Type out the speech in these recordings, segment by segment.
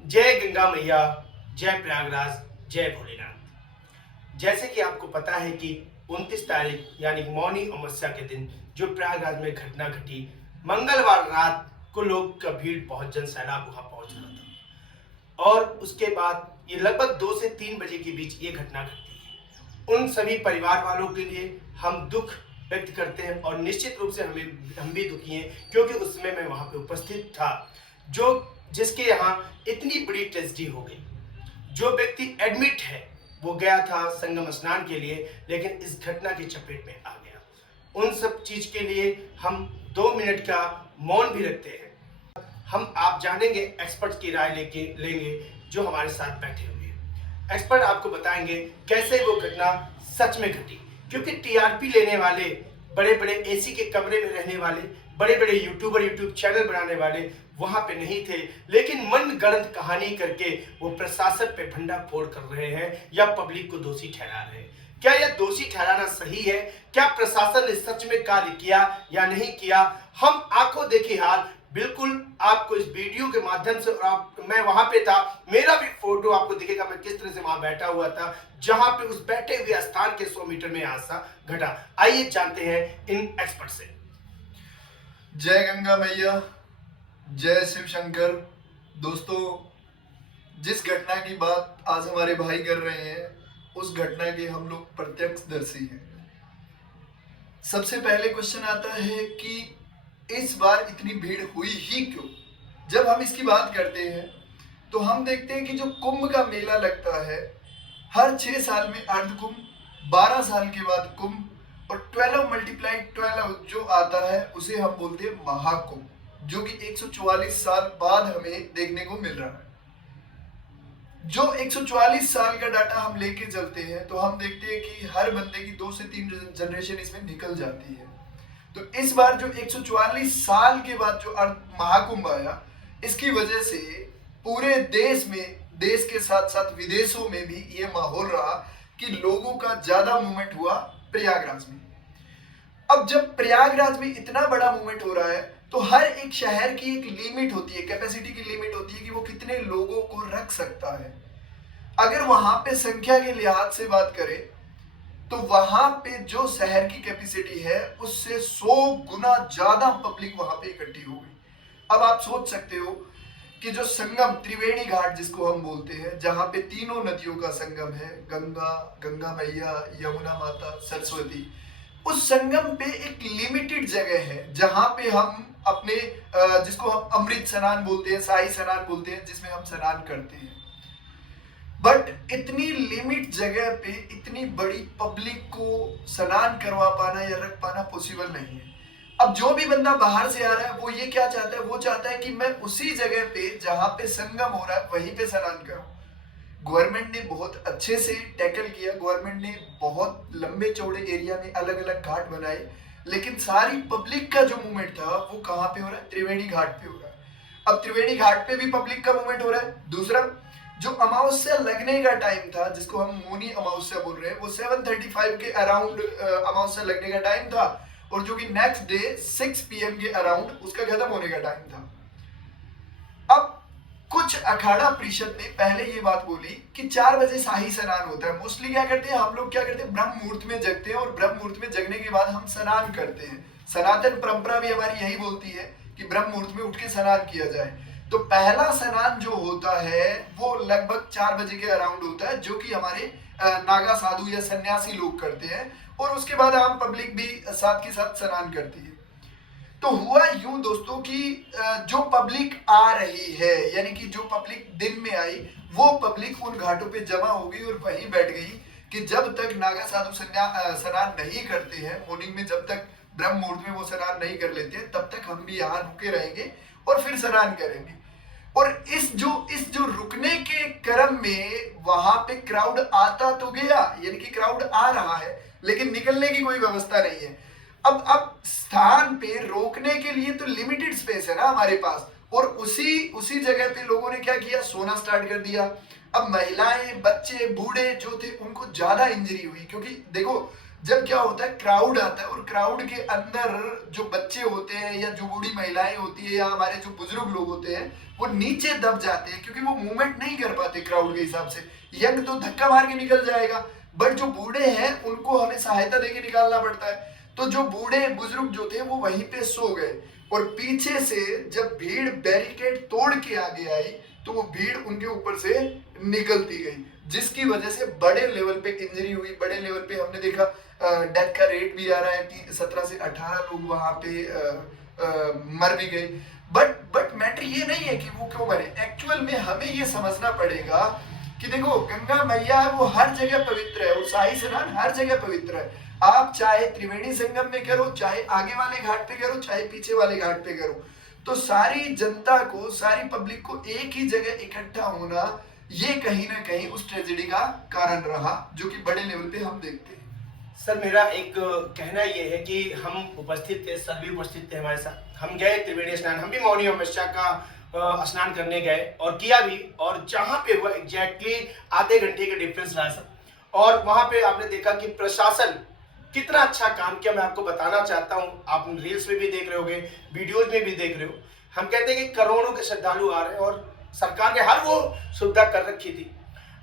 जय गंगा मैया, जय प्रयागराज, जय भोलेनाथ। जैसे कि आपको पता है कि 29 तारीख यानी मौनी अमावस्या के दिन जो प्रयागराज में घटना घटी, मंगलवार रात को लोग का भीड़ बहुत जन सैलाब वहां पहुंच रहा था और उसके बाद ये लगभग 2 से 3 बजे के बीच ये घटना घटती है। उन सभी परिवार वालों के लिए हम दुख व्यक्त करते हैं और निश्चित रूप से हम भी दुखी हैं, क्योंकि उस समय मैं वहां पे उपस्थित था जो जिसके यहाँ इतनी बड़ी ट्रेजेडी हो गई। जो व्यक्ति एडमिट है वो गया था संगम स्नान के लिए, लेकिन इस घटना की चपेट में आ गया। उन सब चीज के लिए हम 2 मिनट का मौन भी रखते हैं। हम आप जानेंगे एक्सपर्ट की राय लेंगे जो हमारे साथ बैठे हुए हैं। एक्सपर्ट आपको बताएंगे कैसे वो घटना सच में घटी, क्योंकि टीआरपी लेने वाले, बड़े बड़े एसी के कमरे में रहने वाले, बड़े बड़े यूट्यूब चैनल बनाने वाले वहां पे नहीं थे, लेकिन मन गढ़ंत कहानी करके वो प्रशासन पे भंडा फोड़ कर रहे हैं या पब्लिक को दोषी ठहरा रहे हैं। क्या यह दोषी ठहराना सही है? क्या प्रशासन ने सच में कार्य किया या नहीं किया? हम आंखों देखी हाल बिल्कुल आपको इस वीडियो के माध्यम से, और मैं वहां पे था, मेरा भी फोटो आपको दिखेगा मैं किस तरह से वहां बैठा हुआ था, जहां पे उस बैठे हुए स्थान के 100 मीटर में हादसा घटा। आइए जानते हैं इन एक्सपर्ट से। जय गंगा मैया, जय शिव शंकर। दोस्तों, जिस घटना की बात आज हमारे भाई कर रहे हैं उस घटना के हम लोग प्रत्यक्षदर्शी हैं। सबसे पहले क्वेश्चन आता है कि इस बार इतनी भीड़ हुई ही क्यों? जब हम इसकी बात करते हैं तो हम देखते हैं कि जो कुंभ का मेला लगता है, हर 6 साल में अर्ध कुंभ, 12 साल के बाद कुंभ, और 12 × 12 जो आता है उसे हम बोलते हैं महाकुंभ, जो कि 144 साल बाद हमें देखने को मिल रहा है। जो 144 साल का डाटा हम लेके चलते हैं तो हम देखते हैं कि हर बंदे की 2 से 3 जनरेशन इसमें निकल जाती है। तो इस बार जो 144 साल के बाद जो महाकुंभ आया, इसकी वजह से पूरे देश में, देश के साथ साथ विदेशों में भी ये माहौल रहा कि लोगों का ज्यादा मूवमेंट हुआ प्रयागराज में। अब जब प्रयागराज में इतना बड़ा मूवमेंट हो रहा है तो हर एक शहर की एक लिमिट होती है, कैपेसिटी की लिमिट होती है कि वो कितने लोगों को रख सकता है। अगर वहां पे संख्या के लिहाज से बात करें तो वहां पे जो शहर की कैपेसिटी है उससे 100 गुना ज्यादा पब्लिक वहां पे इकट्ठी हो गई। अब आप सोच सकते हो कि जो संगम, त्रिवेणी घाट जिसको हम बोलते हैं, जहां पे तीनों नदियों का संगम है, गंगा मैया, यमुना माता, सरस्वती, उस संगम पे एक लिमिटेड जगह है जहां पे हम अपने जिसको हम अमृत स्नान बोलते हैं, शाही स्नान बोलते हैं, जिसमें हम स्नान करते हैं। बट इतनी लिमिट जगह पे इतनी बड़ी पब्लिक को स्नान करवा पाना या रख पाना पॉसिबल नहीं है। अब जो भी बंदा बाहर से आ रहा है वो ये क्या चाहता है? वो चाहता है कि मैं उसी जगह पे जहां पे संगम हो रहा है वहीं पे स्नान करूं। गवर्नमेंट ने बहुत अच्छे से टैकल किया, गवर्नमेंट ने बहुत लंबे चौड़े एरिया में अलग अलग घाट बनाए, लेकिन सारी पब्लिक का जो मूवमेंट था वो कहां पे हो रहा है? त्रिवेणी घाट पे हो रहा है। अब त्रिवेणी घाट पे भी पब्लिक का मूवमेंट हो रहा है। दूसरा, जो अमावस्या लगने का टाइम था, जिसको हम मौनी अमावस्या बोल रहे हैं, वो 7:35 के अराउंड अमावस्या लगने का टाइम था, और जो कि नेक्स्ट डे 6 PM के अराउंड उसका खत्म होने का टाइम था। अब कुछ अखाड़ा परिषद ने पहले ये बात बोली कि 4 बजे शाही स्नान होता है। मोस्टली क्या करते हैं हम लोग? क्या करते हैं? ब्रह्म मुहूर्त में जगते हैं और ब्रह्म मुहूर्त में जगने के बाद हम स्नान करते हैं। सनातन परंपरा भी हमारी यही बोलती है कि ब्रह्म मुहूर्त में उठ के स्नान किया जाए। तो पहला स्नान जो होता है वो लगभग 4 बजे के अराउंड होता है, जो कि हमारे नागा साधु या सन्यासी लोग करते हैं, और उसके बाद आम पब्लिक भी साथ के साथ स्नान करती है। तो हुआ यूं दोस्तों कि जो पब्लिक आ रही है, यानी कि जो पब्लिक दिन में आई, वो पब्लिक उन घाटों पे जमा हो गई और वहीं बैठ गई कि जब तक नागा साधु स्नान नहीं करते हैं, मॉर्निंग में जब तक ब्रह्म मुहूर्त में वो स्नान नहीं कर लेते हैं, तब तक हम भी यहाँ रुके रहेंगे और फिर स्नान करेंगे। और इस जो रुकने के क्रम में वहां पे क्राउड आता तो गया, यानी कि क्राउड आ रहा है, लेकिन निकलने की कोई व्यवस्था नहीं है। अब स्थान पे रोकने के लिए तो लिमिटेड स्पेस है ना हमारे पास, और उसी जगह पे लोगों ने क्या किया? सोना स्टार्ट कर दिया। अब महिलाएं, बच्चे, बूढ़े जो थे उनको ज्यादा इंजरी हुई, क्योंकि देखो जब क्या होता है, क्राउड आता है और क्राउड के अंदर जो बच्चे होते हैं या जो बूढ़ी महिलाएं होती है या हमारे जो बुजुर्ग लोग होते हैं वो नीचे दब जाते हैं क्योंकि वो मूवमेंट नहीं कर पाते क्राउड के हिसाब से। यंग तो धक्का मार के निकल जाएगा, बट जो बूढ़े हैं उनको हमें सहायता देके निकालना पड़ता है। तो जो बूढ़े बुजुर्ग जो थे वो वहीं पे सो गए और पीछे से जब भीड़ बैरिकेड तोड़ के आगे आई तो वो भीड़ उनके ऊपर से निकलती गई, जिसकी वजह से बड़े लेवल पे इंजरी हुई। बड़े लेवल पे हमने देखा डेथ का रेट भी आ रहा है कि 17 से 18 लोग वहां पे मर भी गए। बट मैटर ये नहीं है कि वो क्यों मरे, एक्चुअल में हमें ये समझना पड़ेगा कि देखो गंगा मैया है वो हर जगह पवित्र है और शाही स्नान हर जगह पवित्र है। आप चाहे त्रिवेणी संगम में करो, चाहे आगे वाले घाट पे करो, चाहे पीछे वाले घाट पे करो, तो सारी जनता को, सारी पब्लिक को एक ही जगह इकट्ठा होना ये कहीं ना कहीं उस ट्रेजेडी का कारण रहा जो कि बड़े लेवल पे हम देखते हैं। सर मेरा एक कहना ये है कि हम उपस्थित थे, सर भी उपस्थित थे हमारे साथ। हम गए त्रिवेणी स्नान, हम भी मौनी अमावस्या का स्नान करने गए और किया भी, और जहां पे हुआ एग्जैक्टली आधे घंटे का डिफरेंस रहा सर। और वहां पे आपने देखा कि प्रशासन कितना अच्छा काम किया, मैं आपको बताना चाहता हूँ। आप रील्स में भी देख रहे होगे, वीडियोज में भी देख रहे हो। हम कहते हैं कि करोड़ों के श्रद्धालु आ रहे हैं और सरकार ने हर वो सुविधा कर रखी थी।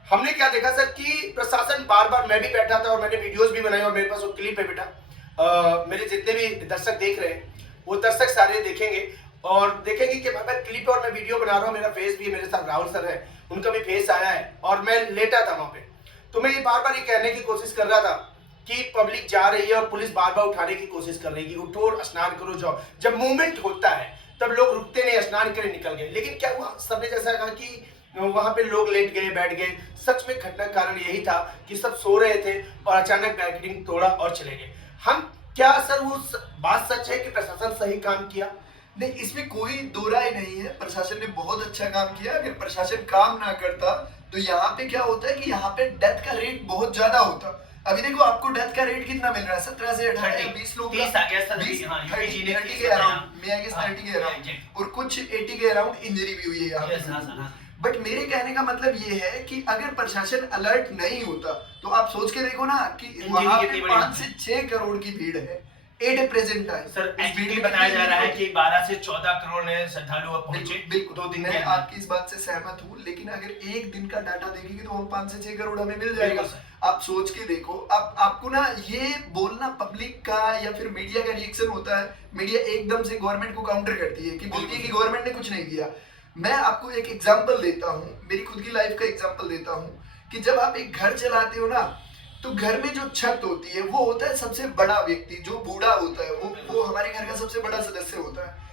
हमने क्या देखा सर कि प्रशासन बार बार, मैं भी बैठा था और मैंने वीडियोस भी बनाई और मेरे पास वो क्लिप है बेटा। मेरे जितने भी दर्शक देख रहे हैं वो दर्शक सारे देखेंगे और देखेंगे कि मैं क्लिप और मैं वीडियो बना रहा हूँ। मेरा फेस भी, मेरे साथ राहुल सर है, उनका भी फेस आया है और मैं लेटा था वहां पे। तो मैं ये बार बार ये कहने की कोशिश कर रहा था कि पब्लिक जा रही है और पुलिस बार बार उठाने की कोशिश कर रही है कि उठो, स्नान करो, जाओ। जब मूवमेंट होता है तब लोग रुकते नहीं, स्नान करे निकल गए। लेकिन क्या हुआ, सबने जैसा कहा कि वहां पे लोग लेट गए, बैठ गए। सच में घटना का कारण यही था कि सब सो रहे थे और अचानक बैरिकेडिंग तोड़ा और चले गए। हम क्या सर वो बात सच है कि प्रशासन सही काम किया? नहीं, इसमें कोई दो राय नहीं है, प्रशासन ने बहुत अच्छा काम किया। अगर प्रशासन काम ना करता तो यहाँ पे क्या होता है कि यहाँ पे डेथ का रेट बहुत ज्यादा होता। अभी देखो आपको डेथ का रेट कितना मिल रहा है, 17 से 18 20 लोग 30 आ गया सर, 20 हाँ, 30 ने 30 के अराउंड, मैं आगे 30 के अराउंड हाँ, और कुछ 80 के अराउंड इंजरी भी हुई है यहाँ पे। बट मेरे कहने का मतलब ये है कि अगर प्रशासन अलर्ट नहीं होता तो आप सोच के देखो ना कि वहां पे 5 से 6 करोड़ की भीड़ है at present time. Sir actually बताया जा रहा है कि 12 से 14 करोड़ ने श्रद्धालु अब पहुंचे। बिल्कुल 2 दिन मैं आपकी इस बात से सहमत हूँ, लेकिन अगर एक दिन का डाटा देखेंगे तो हम 5 से 6 करोड़ हमें मिल जाएगा। आप सोच के देखो, आपको ना ये बोलना पब्लिक का या फिर मीडिया का रिएक्शन होता है, मीडिया एकदम से गवर्नमेंट को काउंटर करती है कि बोलती है कि गवर्नमेंट ने कुछ नहीं किया। मैं आपको एक एग्जांपल देता हूँ, मेरी खुद की लाइफ का एग्जांपल देता हूँ कि जब आप एक घर चलाते हो ना तो घर में जो छत होती है वो होता है सबसे बड़ा व्यक्ति, जो बूढ़ा होता है वो हमारे घर का सबसे बड़ा सदस्य होता है।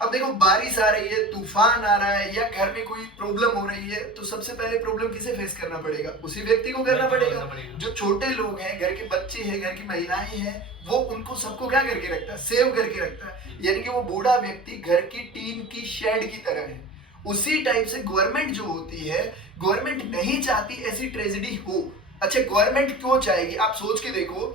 अब देखो बारिश आ रही है, तूफान आ रहा है या घर में कोई प्रॉब्लम हो रही है तो सबसे पहले प्रॉब्लम किसे फेस करना पड़ेगा? उसी व्यक्ति को करना पड़ेगा। जो छोटे लोग हैं, घर के बच्चे हैं, घर की महिलाएं हैं, वो उनको सबको क्या करके रखता है? सेव करके रखता है। यानी कि वो बूढ़ा व्यक्ति घर की टीन की शेड की तरह है। उसी टाइप से गवर्नमेंट जो होती है, गवर्नमेंट नहीं चाहती ऐसी ट्रेजेडी हो। अच्छा, गवर्नमेंट क्यों चाहेगी? आप सोच के देखो,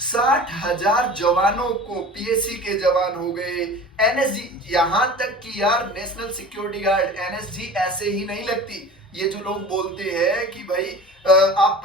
60,000 जवानों को, पीएससी के जवान हो गए, एनएसजी, यहां तक कि यार नेशनल सिक्योरिटी गार्ड एनएसजी ऐसे ही नहीं लगती। ये जो लोग बोलते हैं कि भाई आप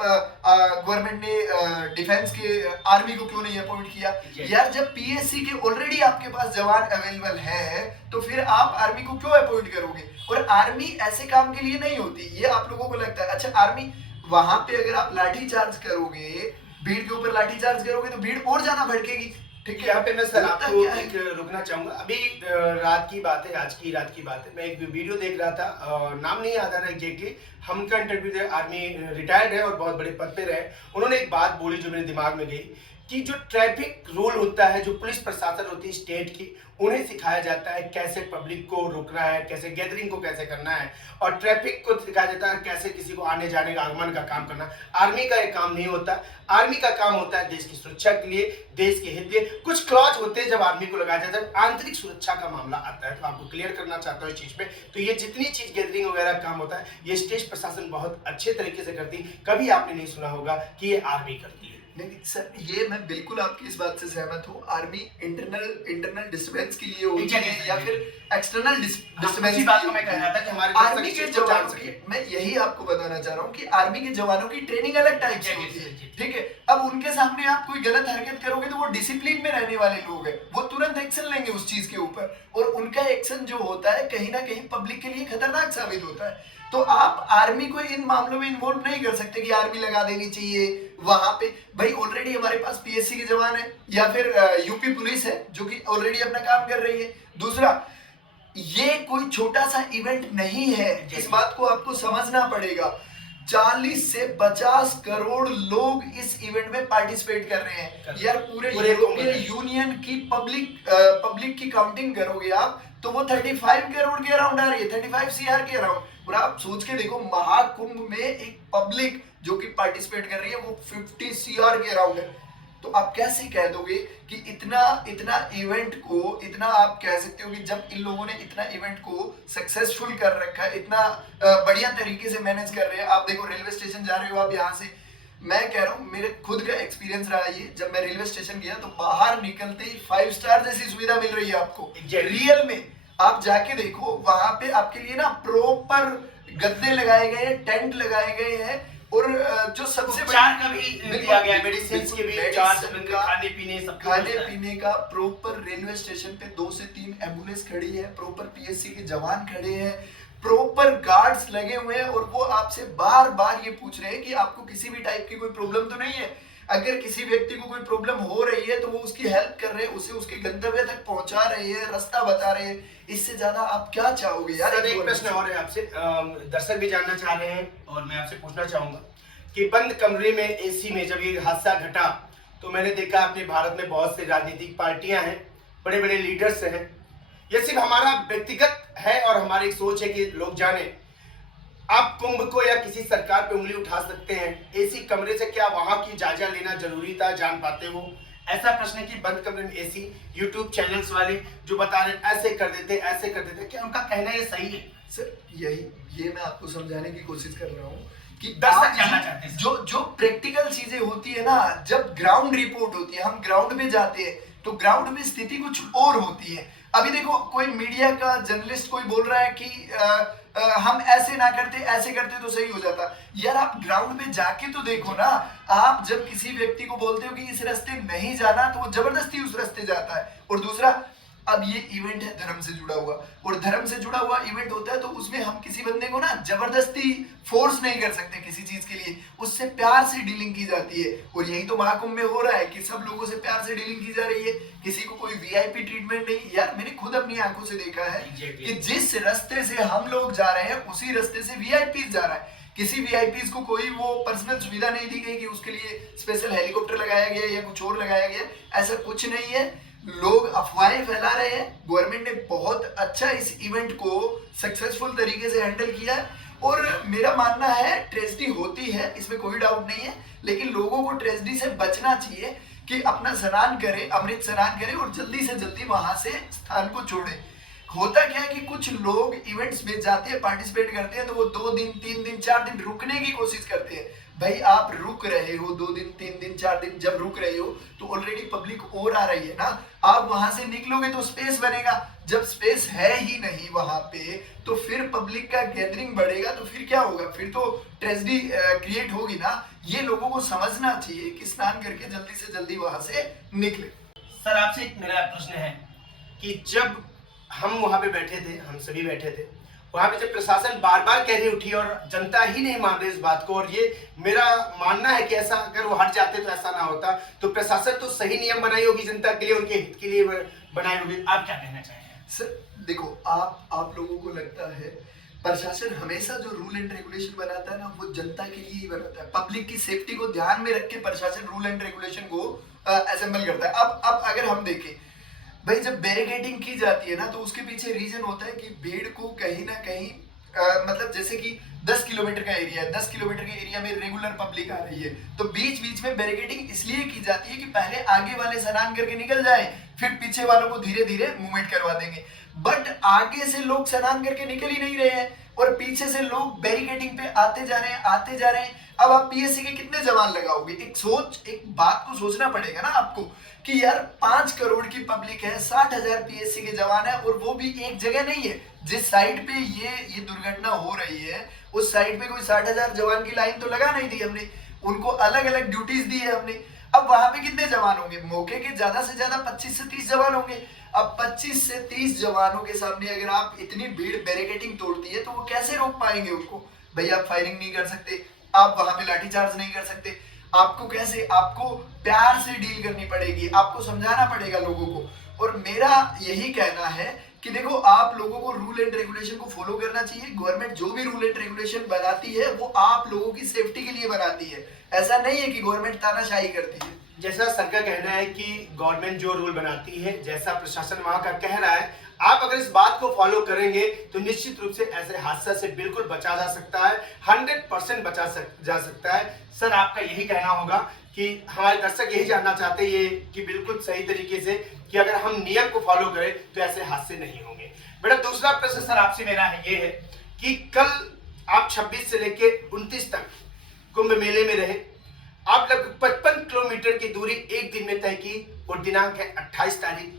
गवर्नमेंट ने डिफेंस के आर्मी को क्यों नहीं अपॉइंट किया, यार जब पीएससी के ऑलरेडी आपके पास जवान अवेलेबल है तो फिर आप आर्मी को क्यों अपॉइंट करोगे? और आर्मी ऐसे काम के लिए नहीं होती, ये आप लोगों को लगता है। अच्छा, आर्मी वहां पे अगर आप लाठी चार्ज करोगे, भीड़ के ऊपर लाठी चार्ज करोगे तो भीड़ और ज्यादा भड़केगी। ठीक है, यहाँ पे मैं सर आपको एक रुकना चाहूंगा। अभी रात की बात है, आज की रात की बात है, मैं एक वीडियो देख रहा था, नाम नहीं याद आ रहा एग्जैक्टली, हम उनका इंटरव्यू दे, आर्मी रिटायर्ड है और बहुत बड़े पद पे रहे। उन्होंने एक बात बोली जो मेरे दिमाग में गई कि जो ट्रैफिक रूल होता है, जो पुलिस प्रशासन होती है स्टेट की, उन्हें सिखाया जाता है कैसे पब्लिक को रोकना है, कैसे गैदरिंग को कैसे करना है, और ट्रैफिक को सिखाया जाता है कैसे किसी को आने जाने का, आगमन का काम करना। आर्मी का ये काम नहीं होता। आर्मी का काम होता है देश की सुरक्षा के लिए, देश के हित लिए। कुछ क्लॉज होते हैं जब आर्मी को लगाया जाता है, आंतरिक सुरक्षा का मामला आता है। तो आपको क्लियर करना चाहता हूँ इस चीज पे। तो ये जितनी चीज गैदरिंग वगैरह काम होता है, ये स्टेट प्रशासन बहुत अच्छे तरीके से करती। कभी आपने नहीं सुना होगा कि ये आर्मी करती है। नहीं सर, ये मैं बिल्कुल आपकी इस बात से सहमत हूँ। आर्मी इंटरनल डिस्टर्बेंस के लिए होती है या फिर एक्सटर्नल डिस्टर्बेंस की बात को मैं कह रहा था कि हमारे आर्मी के जवानों की, मैं यही आपको बताना चाह रहा हूँ कि आर्मी के जवानों की ट्रेनिंग अलग टाइप की होती है। ठीक है। अब उनके सामने आप कोई गलत हरकत करोगे तो वो डिसिप्लिन में रहने वाले लोग हैं, वो तुरंत एक्शन लेंगे उस चीज के ऊपर, और उनका एक्शन जो होता है कहीं ना कहीं पब्लिक के लिए खतरनाक साबित होता है। तो आप आर्मी को इन मामलों में इन्वॉल्व नहीं कर सकते कि आर्मी लगा देनी चाहिए वहां पे। भाई ऑलरेडी हमारे पास पीएससी के जवान है या फिर यूपी पुलिस है जो कि ऑलरेडी अपना काम कर रही है। दूसरा, ये कोई छोटा सा इवेंट नहीं है, इस बात को आपको समझना पड़ेगा। 40 से 50 करोड़ लोग इस इवेंट में पार्टिसिपेट कर रहे हैं यार। पूरे यूरोपियन यूनियन की पब्लिक की काउंटिंग करोगे आप तो वो 35 करोड़ के अराउंड आ रही है, 35 सीआर के अराउंड। और आप सोच के देखो, महाकुंभ में एक पब्लिक जो कि पार्टिसिपेट कर रही है वो 50 सीआर के अराउंड है। तो आप कैसे कह दोगे कि इतना इवेंट को, इतना आप कह सकते हो कि जब इन लोगों ने इतना इवेंट को सक्सेसफुल कर रखा है, इतना बढ़िया तरीके से मैनेज कर रहे हैं। आप देखो रेलवे स्टेशन जा रहे हो आप यहाँ से, मैं कह रहा हूँ मेरे खुद का एक्सपीरियंस रहा ये, जब मैं रेलवे स्टेशन गया तो बाहर निकलते ही 5 स्टार जैसी सुविधा मिल रही है आपको। रियल में आप जाके देखो, वहां पे आपके लिए ना प्रॉपर गद्दे लगाए गए हैं, टेंट लगाए गए हैं, और जो सबसे उपचार का भी दिया गया, मेडिसिन के भी चार्ज, खाने पीने सब खाने पीने का प्रॉपर। रेलवे स्टेशन पे 2 से 3 एम्बुलेंस खड़ी है, प्रॉपर पीएससी के जवान खड़े हैं, प्रॉपर गार्ड्स लगे हुए हैं, और वो आपसे बार बार ये पूछ रहे हैं कि आपको किसी भी टाइप की कोई प्रॉब्लम तो नहीं है। अगर किसी व्यक्ति को कोई प्रॉब्लम हो रही है तो वो उसकी हेल्प कर रहे हैं, उसे उसके गंतव्य तक पहुंचा रहे हैं, रास्ता बता रहे हैं। इससे ज्यादा आप क्या चाहोगे यार। एक प्रश्न और है आपसे, दर्शक भी जानना चाह रहे हैं और मैं आपसे पूछना चाहूंगा कि बंद कमरे में एसी में जब ये हादसा घटा तो मैंने देखा अपने भारत में बहुत से राजनीतिक पार्टियां हैं, बड़े बड़े लीडर्स हैं। ये सिर्फ हमारा व्यक्तिगत है और हमारी सोच है कि लोग जाने, आप कुंभ को या किसी सरकार पे उंगली उठा सकते हैं एसी कमरे से, क्या वहां की जायजा लेना जरूरी था, जान पाते हो? ऐसा प्रश्न है कि बंद कमरे में एसी, यूट्यूब चैनल्स वाले जो बता रहे ऐसे कर देते, ऐसे कर देते, क्या उनका कहना ये सही है? सर ये मैं आपको समझाने की कोशिश कर रहा हूँ कि दर्शक जानना चाहते हैं जो प्रैक्टिकल चीजें होती है ना, जब ग्राउंड रिपोर्ट होती है, हम ग्राउंड में जाते हैं तो ग्राउंड में स्थिति कुछ और होती है। अभी देखो, कोई मीडिया का जर्नलिस्ट कोई बोल रहा है कि हम ऐसे ना करते, ऐसे करते तो सही हो जाता। यार आप ग्राउंड में जाके तो देखो ना। आप जब किसी व्यक्ति को बोलते हो कि इस रास्ते नहीं जाना तो वो जबरदस्ती उस रास्ते जाता है। और दूसरा, अब ये इवेंट है धर्म से जुड़ा हुआ, और धर्म से जुड़ा हुआ इवेंट होता है तो उसमें हम किसी बंदे को ना जबरदस्ती फोर्स नहीं कर सकते किसी चीज के लिए, उससे प्यार से डीलिंग की जाती है। और यही तो महाकुंभ में हो रहा है कि सब लोगों से प्यार से डीलिंग की जा रही है, किसी को कोई वीआईपी ट्रीटमेंट नहीं। यार मैंने खुद अपनी आंखों से देखा है कि जिस रास्ते से हम लोग जा रहे हैं उसी रास्ते से वीआईपी जा रहा है। किसी वीआईपीज को कोई वो पर्सनल सुविधा नहीं दी गई कि उसके लिए स्पेशल हेलीकॉप्टर लगाया गया या कुछ और लगाया गया, ऐसा कुछ नहीं है। लोग अफवाहें फैला रहे हैं। गवर्नमेंट ने बहुत अच्छा इस इवेंट को सक्सेसफुल तरीके से हैंडल किया है, और मेरा मानना है ट्रेजेडी होती है, इसमें कोई डाउट नहीं है, लेकिन लोगों को ट्रेजेडी से बचना चाहिए कि अपना स्नान करें, अमृत स्नान करें और जल्दी से जल्दी वहां से स्थान को छोड़ें। होता क्या है कि कुछ लोग इवेंट्स में जाते हैं, पार्टिसिपेट करते हैं, तो वो 2 दिन 3 दिन 4 दिन रुकने की कोशिश करते हैं। भाई आप रुक रहे हो 2 दिन 3 दिन 4 दिन, जब रुक रहे हो तो ऑलरेडी पब्लिक और आ रही है ना, आप वहां से निकलोगे तो स्पेस बनेगा। जब स्पेस है ही नहीं वहां पे तो फिर पब्लिक का गैदरिंग बढ़ेगा तो फिर क्या होगा, फिर तो ट्रेजेडी क्रिएट होगी ना। ये लोगों को समझना चाहिए कि स्नान करके जल्दी से जल्दी वहां से निकले। सर आपसे एक मेरा प्रश्न है कि जब हम वहां पे बैठे थे, हम सभी बैठे थे वहां पे, जब प्रशासन बार बार कह रही उठी और जनता ही नहीं मान रही इस बात को, और ये मेरा मानना है कि ऐसा अगर वो हट जाते तो ऐसा ना होता, तो प्रशासन तो सही नियम बनाई होगी जनता के लिए, उनके हित के लिए बनाई होगी। आप क्या कहना चाहेंगे? सर देखो, आप लोगों को लगता है प्रशासन हमेशा जो रूल एंड रेगुलेशन बनाता है ना वो जनता के लिए ही बनाता है, पब्लिक की सेफ्टी को ध्यान में रख के प्रशासन रूल एंड रेगुलेशन को असेंबल करता है। अब अगर हम देखें भाई, जब बैरिकेडिंग की जाती है ना तो उसके पीछे रीजन होता है कि भीड़ को कहीं ना कहीं मतलब जैसे कि 10 किलोमीटर का एरिया है, 10 किलोमीटर के एरिया में रेगुलर पब्लिक आ रही है, तो बीच बीच में बैरिकेडिंग इसलिए की जाती है कि पहले आगे वाले स्नान करके निकल जाए, फिर पीछे वालों को धीरे धीरे मूवमेंट करवा देंगे। बट आगे से लोग स्नान करके निकल ही नहीं रहे हैं और पीछे से लोग बैरिकेडिंग पे आते जा रहे हैं, आते जा रहे हैं। अब आप पीएससी के कितने जवान लगाओगे? एक बात को सोचना पड़ेगा ना आपको कि यार 5 करोड़ की पब्लिक है, 60,000 पीएससी के जवान है, और वो भी एक जगह नहीं है। जिस साइड पे ये दुर्घटना हो रही है उस साइड पे कोई 60,000 जवान की लाइन तो लगा नहीं दी हमने। उनको अलग अलग ड्यूटीज दी है हमने। अब वहां पे कितने जवान होंगे? मौके के ज्यादा से ज्यादा 25 से 30 जवान होंगे। अब 25 से 30 जवानों के सामने अगर आप इतनी भीड़ बैरिकेडिंग तोड़ती है तो वो कैसे रोक पाएंगे उनको? भाई आप फायरिंग नहीं कर सकते, आप वहां पे लाठीचार्ज नहीं कर सकते, आपको कैसे, आपको प्यार से डील करनी पड़ेगी, आपको समझाना पड़ेगा लोगों को। और मेरा यही कहना है कि देखो, आप लोगों को रूल एंड रेगुलेशन को फॉलो करना चाहिए। गवर्नमेंट जो भी रूल एंड रेगुलेशन बनाती है वो आप लोगों की सेफ्टी के लिए बनाती है। ऐसा नहीं है कि गवर्नमेंट तानाशाही करती है। जैसा सर का कहना है कि गवर्नमेंट जो रूल बनाती है, जैसा प्रशासन वहां का कह रहा है, आप अगर इस बात को फॉलो करेंगे तो निश्चित रूप से ऐसे हादसा से बिल्कुल बचा जा सकता है, 100% जा सकता है। सर आपका यही कहना होगा कि हमारे दर्शक यही जानना चाहते हैं ये कि बिल्कुल सही तरीके से कि अगर हम नियम को फॉलो करें तो ऐसे हादसे नहीं होंगे। बेटा दूसरा प्रश्न सर आपसे मेरा है ये है कि कल आप 26 से लेके 29 तक कुंभ मेले में रहे, आप लगभग 55 किलोमीटर की दूरी एक दिन में तय की और दिनांक है 28 तारीख।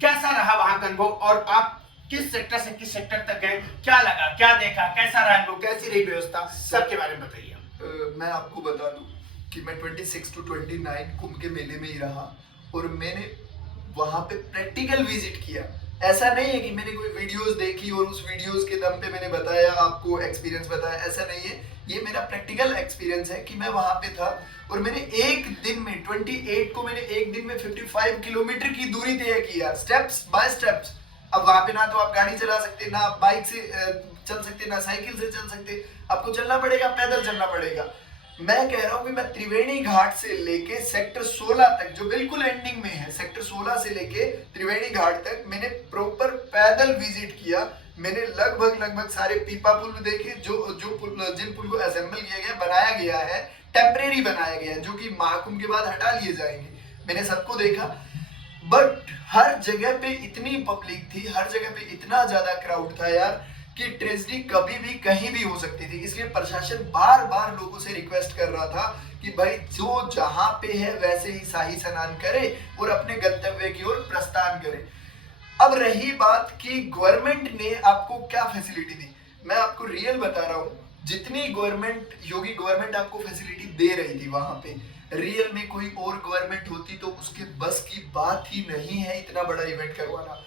कैसा रहा वहां का अनुभव और आप किस सेक्टर से किस सेक्टर तक गए, क्या लगा, क्या देखा, कैसा रहा अनुभव, कैसी रही व्यवस्था, सबके बारे में बताइए। मैं आपको बता दूं कि मैं 26 to 29 कुंभ के मेले में ही रहा और मैंने वहां पे प्रैक्टिकल विजिट किया। ऐसा नहीं है कि मैंने कोई वीडियोस देखी और उस वीडियोस के दम पे मैंने बताया, आपको एक्सपीरियंस बताया, ऐसा नहीं है। ये मेरा प्रैक्टिकल एक्सपीरियंस है कि मैं वहां पे था और मैंने एक दिन में 28 को मैंने एक दिन में 55 किलोमीटर की दूरी तय किया, स्टेप्स बाय स्टेप्स। अब वहां पे ना तो आप गाड़ी चला सकते, ना आप बाइक से चल सकते, ना साइकिल से चल सकते, आपको चलना पड़ेगा, पैदल चलना पड़ेगा। मैं कह रहा हूं कि मैं त्रिवेणी घाट से लेके सेक्टर 16 तक, जो बिल्कुल एंडिंग में है, सेक्टर 16 से लेके त्रिवेणी घाट तक मैंने प्रॉपर पैदल विजिट किया। मैंने लगभग सारे पीपा पुल देखे, जिन पुल को असेंबल किया गया, बनाया गया है, टेम्परेरी बनाया गया है, जो कि महाकुंभ के बाद हटा लिए जाएंगे। मैंने सबको देखा, बट हर जगह पे इतनी पब्लिक थी, हर जगह पे इतना ज्यादा क्राउड था यार कि ट्रेजेडी कभी भी कहीं भी हो सकती थी। इसलिए प्रशासन बार बार लोगों से रिक्वेस्ट कर रहा था कि भाई जो जहां पे है वैसे ही शाही स्नान करे और अपने गंतव्य की ओर प्रस्थान करे। अब रही बात कि गवर्नमेंट ने आपको क्या फैसिलिटी दी, मैं आपको रियल बता रहा हूँ। जितनी गवर्नमेंट, योगी गवर्नमेंट आपको फैसिलिटी दे रही थी वहां पे, रियल में कोई और गवर्नमेंट होती तो उसके बस की बात ही नहीं है इतना बड़ा इवेंट करवाना।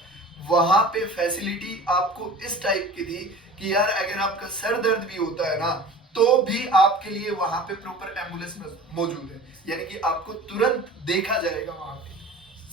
वहां पे फैसिलिटी आपको इस टाइप की थी कि यार अगर आपका सर दर्द भी होता है ना तो भी आपके लिए वहां पे प्रॉपर एम्बुलेंस मौजूद है, यानी कि आपको तुरंत देखा जाएगा वहां पे।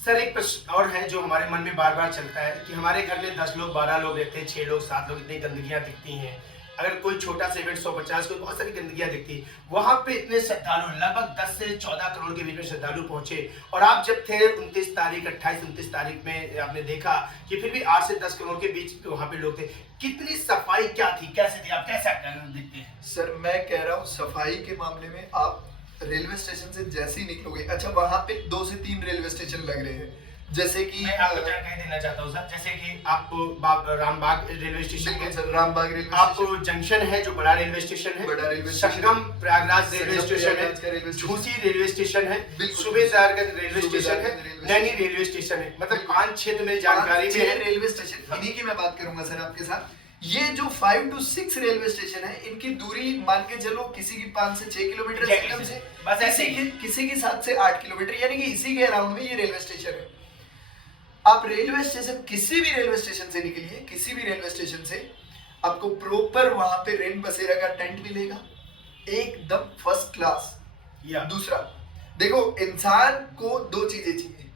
सर एक प्रश्न और है जो हमारे मन में बार बार चलता है कि हमारे घर में 10 लोग 12 लोग रहते हैं, 6 लोग 7 लोग, इतनी गंदगियां दिखती हैं। अगर कोई छोटा सा इवेंट 150 कोई बहुत सारी गंदगियां दिखती, वहां पे इतने श्रद्धालु लगभग 10 से 14 करोड़ के बीच में श्रद्धालु पहुंचे और आप जब थे 29 तारीख 28-29 तारीख में आपने देखा कि फिर भी 8 से 10 करोड़ के बीच वहां पे लोग थे। कितनी सफाई क्या थी, कैसे थी, आप कैसा देखते हैं? सर मैं कह रहा हूँ सफाई के मामले में आप रेलवे स्टेशन से जैसे ही निकलोगे, अच्छा वहां पे 2 से 3 रेलवे स्टेशन लग रहे हैं, जैसे कि मैं आपको जानकारी देना चाहता हूँ सर, जैसे कि आपको रामबाग रेलवे स्टेशन है, सर रामबाग रेलवे आपको जंक्शन है जो बड़ा रेलवे स्टेशन है, बड़ा रेलवे स्टेशन, संगम प्रयागराज रेलवे स्टेशन है, झूसी रेलवे स्टेशन है, सुबेदारगंज रेलवे स्टेशन है, नैनी रेलवे स्टेशन है। मतलब 5-6 मेरी जानकारी में है रेलवे स्टेशन। इन्हीं की मैं बात करूंगा सर आपके साथ। ये जो 5 to 6 रेलवे स्टेशन है, इनकी दूरी मान के चलो किसी की 5 से 6 किलोमीटर एकदम से, बस ऐसे ही किसी की 7 से 8 किलोमीटर, यानी कि इसी के अराउंड में ये रेलवे स्टेशन है। आप रेलवे स्टेशन, किसी भी रेलवे स्टेशन से निकलिए, किसी भी रेलवे स्टेशन से आपको प्रॉपर वहां पे रेन बसेरा का टेंट मिलेगा, एकदम फर्स्ट क्लास। या दूसरा देखो, इंसान को 2 चीजें चाहिए,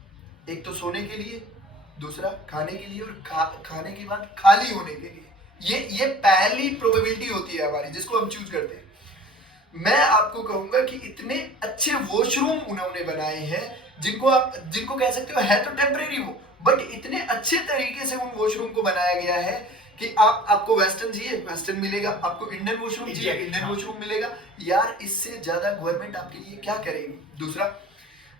एक तो सोने के लिए, दूसरा खाने के लिए, और खाने के बाद खाली होने के लिए। ये पहली प्रोबेबिलिटी होती है हमारी, जिसको हम चूज करते हैं। मैं आपको कहूंगा कि इतने अच्छे वॉशरूम उन्होंने बनाए हैं जिनको कह सकते हो है तो टेम्परेरी वो, बट इतने अच्छे तरीके से उन वॉशरूम को बनाया गया है कि आपको वेस्टर्न चाहिए वेस्टर्न मिलेगा, आपको इंडियन वॉशरूम चाहिए इंडियन वॉशरूम मिलेगा। यार इससे ज्यादा गवर्नमेंट आपके लिए क्या करेगी? दूसरा,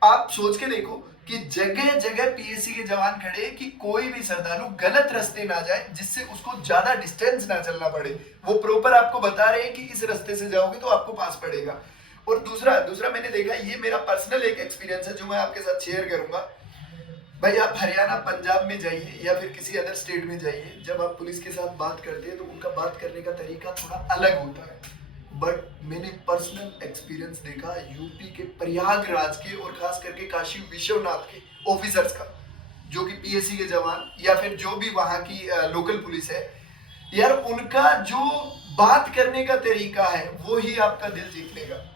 आप सोच के देखो कि जगह जगह पीएससी के जवान खड़े कि कोई भी श्रद्धालु गलत रास्ते ना जाए, जिससे उसको ज्यादा डिस्टेंस ना चलना पड़े। वो प्रॉपर आपको बता रहे हैं कि इस रास्ते से जाओगे तो आपको पास पड़ेगा। और दूसरा मैंने देखा, ये मेरा पर्सनल एक एक्सपीरियंस है जो मैं आपके साथ शेयर करूंगा। भाई आप हरियाणा, पंजाब में जाइए या फिर किसी अदर स्टेट में जाइए, जब आप पुलिस के साथ बात करते हैं तो उनका बात करने का तरीका थोड़ा अलग होता है। बट मैंने पर्सनल एक्सपीरियंस देखा यूपी के प्रयागराज के और खास करके काशी विश्वनाथ के ऑफिसर्स का, जो कि पीएससी के जवान या फिर जो भी वहां की लोकल पुलिस है यार, उनका जो बात करने का तरीका है वो ही आपका दिल जीत लेगा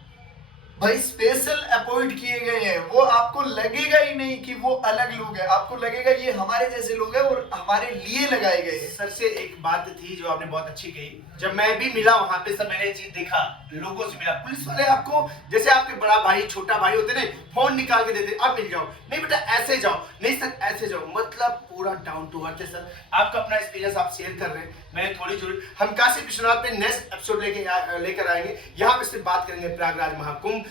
भाई। स्पेशल अपॉइंट किए गए हैं, वो आपको लगेगा ही नहीं कि वो अलग लोग हैं, आपको लगेगा ये हमारे जैसे लोग हैं और हमारे लिए लगाए गए हैं। सर से एक बात थी जो आपने बहुत अच्छी कही, जब मैं भी मिला वहां पे सर मैंने ये चीज देखा, लोगों से मिला, पुलिस वाले आपको जैसे आपके बड़ा भाई छोटा भाई होते ना, फोन निकाल के देते अब मिल जाओ, नहीं बेटा ऐसे जाओ, नहीं सर ऐसे जाओ, मतलब पूरा डाउन टू अर्थ है सर। आपका अपना एक्सपीरियंस आप शेयर कर रहे हैं, मैं थोड़ी जरूर हम काशी विश्वनाथ में नेक्स्ट एपिसोड लेकर आएंगे, यहाँ पे सिर्फ बात करेंगे प्रयागराज महाकुंभ